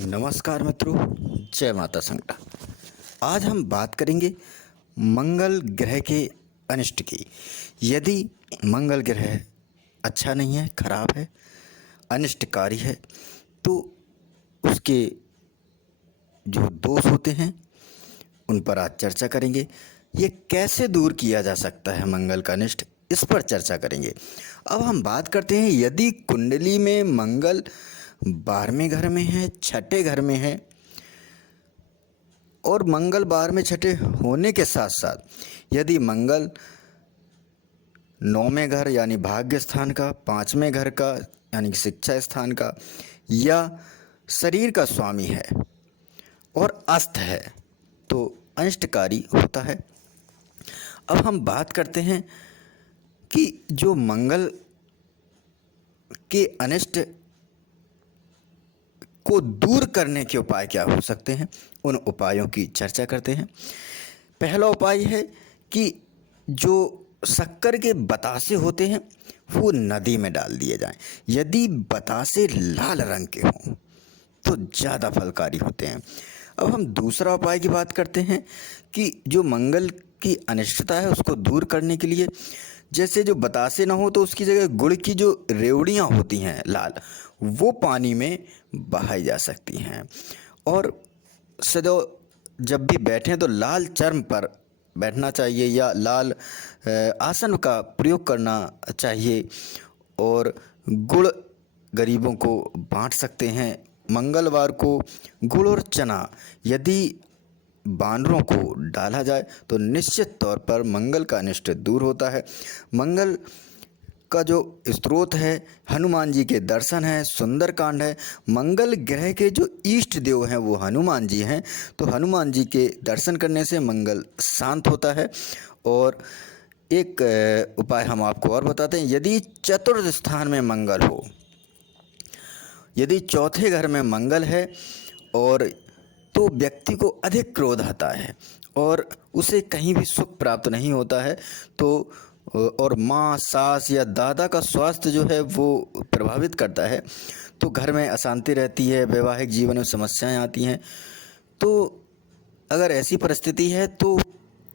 नमस्कार मित्रों, जय माता संगटा। आज हम बात करेंगे मंगल ग्रह के अनिष्ट की। यदि मंगल ग्रह अच्छा नहीं है, खराब है, अनिष्टकारी है, तो उसके जो दोष होते हैं उन पर आज चर्चा करेंगे। ये कैसे दूर किया जा सकता है मंगल का अनिष्ट, इस पर चर्चा करेंगे। अब हम बात करते हैं, यदि कुंडली में मंगल 12वें घर में है, छठे घर में है, और मंगल 12वें छठे होने के साथ साथ यदि मंगल 9वें घर यानी भाग्य स्थान का, 5वें घर का यानी कि शिक्षा स्थान का, या शरीर का स्वामी है और अस्त है, तो अनिष्टकारी होता है। अब हम बात करते हैं कि जो मंगल के अनिष्ट को दूर करने के उपाय क्या हो सकते हैं, उन उपायों की चर्चा करते हैं। पहला उपाय है कि जो शक्कर के बतासे होते हैं वो नदी में डाल दिए जाएं। यदि बतासे लाल रंग के हों तो ज़्यादा फलकारी होते हैं। अब हम दूसरा उपाय की बात करते हैं कि जो मंगल की अनिष्टता है उसको दूर करने के लिए, जैसे जो बतासे ना हो तो उसकी जगह गुड़ की जो रेवड़ियाँ होती हैं लाल, वो पानी में बहाई जा सकती हैं। और सदैव जब भी बैठें तो लाल चर्म पर बैठना चाहिए या लाल आसन का प्रयोग करना चाहिए। और गुड़ गरीबों को बांट सकते हैं। मंगलवार को गुड़ और चना यदि बानरों को डाला जाए तो निश्चित तौर पर मंगल का अनिष्ट दूर होता है। मंगल का जो स्रोत है हनुमान जी के दर्शन है, सुंदरकांड है। मंगल ग्रह के जो इष्ट देव हैं वो हनुमान जी हैं, तो हनुमान जी के दर्शन करने से मंगल शांत होता है। और एक उपाय हम आपको और बताते हैं, यदि चतुर्थ स्थान में मंगल हो, यदि चौथे घर में मंगल है, और तो व्यक्ति को अधिक क्रोध आता है और उसे कहीं भी सुख प्राप्त नहीं होता है, तो और माँ, सास या दादा का स्वास्थ्य जो है वो प्रभावित करता है, तो घर में अशांति रहती है, वैवाहिक जीवन में समस्याएं आती हैं। तो अगर ऐसी परिस्थिति है तो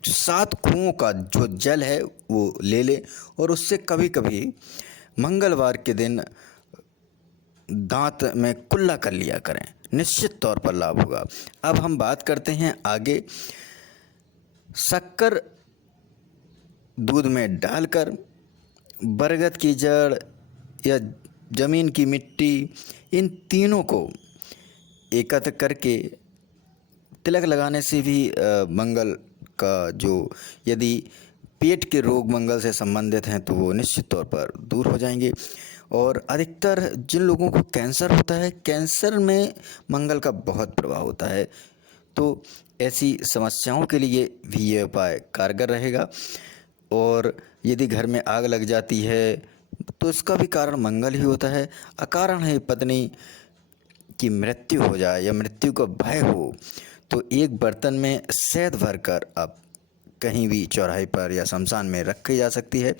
7 कुओं का जो जल है वो ले ले और उससे कभी कभी मंगलवार के दिन दांत में कुल्ला कर लिया करें, निश्चित तौर पर लाभ होगा। अब हम बात करते हैं आगे, शक्कर दूध में डालकर बरगद की जड़ या ज़मीन की मिट्टी, इन तीनों को एकत्र करके तिलक लगाने से भी मंगल का जो, यदि पेट के रोग मंगल से संबंधित हैं तो वो निश्चित तौर पर दूर हो जाएंगे। और अधिकतर जिन लोगों को कैंसर होता है, कैंसर में मंगल का बहुत प्रभाव होता है, तो ऐसी समस्याओं के लिए भी ये उपाय कारगर रहेगा। और यदि घर में आग लग जाती है तो इसका भी कारण मंगल ही होता है। अकारण ही पत्नी की मृत्यु हो जाए या मृत्यु का भय हो तो एक बर्तन में शहद भरकर आप कहीं भी चौराहे पर या शमशान में रखी जा सकती है।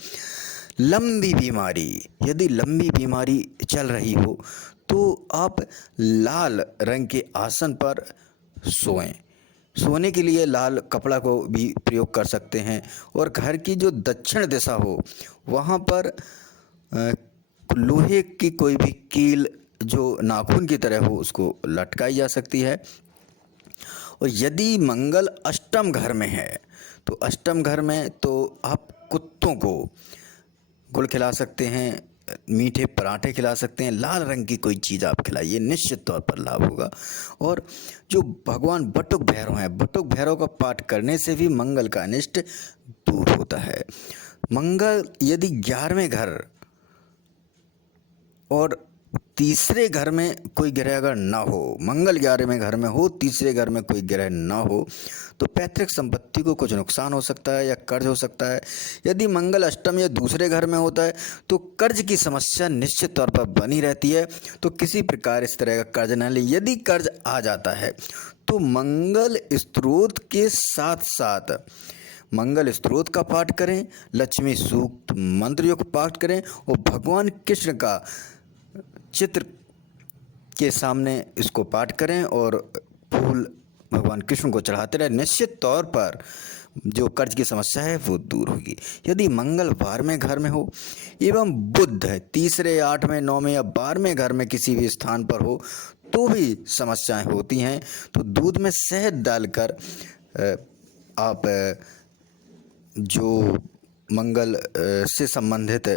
लंबी बीमारी, यदि लंबी बीमारी चल रही हो तो आप लाल रंग के आसन पर सोएं। सोने के लिए लाल कपड़ा को भी प्रयोग कर सकते हैं। और घर की जो दक्षिण दिशा हो वहाँ पर लोहे की कोई भी कील जो नाखून की तरह हो उसको लटकाई जा सकती है। और यदि मंगल अष्टम घर में है तो अष्टम घर में तो आप कुत्तों को गुड़ खिला सकते हैं, मीठे पराठे खिला सकते हैं, लाल रंग की कोई चीज़ आप खिलाइए, निश्चित तौर पर लाभ होगा। और जो भगवान बटुक भैरव हैं, बटुक भैरव का पाठ करने से भी मंगल का अनिष्ट दूर होता है। मंगल यदि 11वें घर और तीसरे घर में कोई ग्रह अगर ना हो, मंगल 11वें घर में हो, तीसरे घर में कोई ग्रह ना हो, तो पैतृक संपत्ति को कुछ नुकसान हो सकता है या कर्ज हो सकता है। यदि मंगल अष्टम या दूसरे घर में होता है तो कर्ज की समस्या निश्चित तौर पर बनी रहती है, तो किसी प्रकार इस तरह का कर्ज न ले। यदि कर्ज आ जाता है तो मंगल स्त्रोत के साथ साथ मंगल स्त्रोत का पाठ करें, लक्ष्मी सूक्त मंत्र युक्त पाठ करें और भगवान कृष्ण का चित्र के सामने इसको पाठ करें और फूल भगवान कृष्ण को चढ़ाते रहे। निश्चित तौर पर जो कर्ज की समस्या है वो दूर होगी। यदि मंगलवार में घर में हो एवं बुध तीसरे, 8वें, 9वें या 12वें घर में किसी भी स्थान पर हो तो भी समस्याएं होती हैं, तो दूध में शहद डालकर आप जो मंगल से संबंधित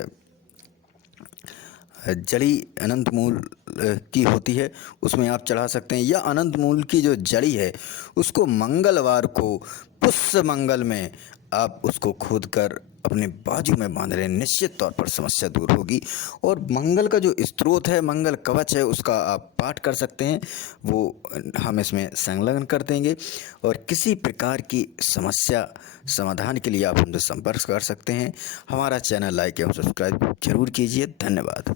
जड़ी अनंत मूल की होती है उसमें आप चढ़ा सकते हैं, या अनंत मूल की जो जड़ी है उसको मंगलवार को पुष्य मंगल में आप उसको खोद कर अपने बाजू में बांध रहे हैं। निश्चित तौर पर समस्या दूर होगी। और मंगल का जो स्त्रोत है, मंगल कवच है, उसका आप पाठ कर सकते हैं, वो हम इसमें संलग्न कर देंगे। और किसी प्रकार की समस्या समाधान के लिए आप हमसे संपर्क कर सकते हैं। हमारा चैनल लाइक एवं सब्सक्राइब जरूर कीजिए। धन्यवाद।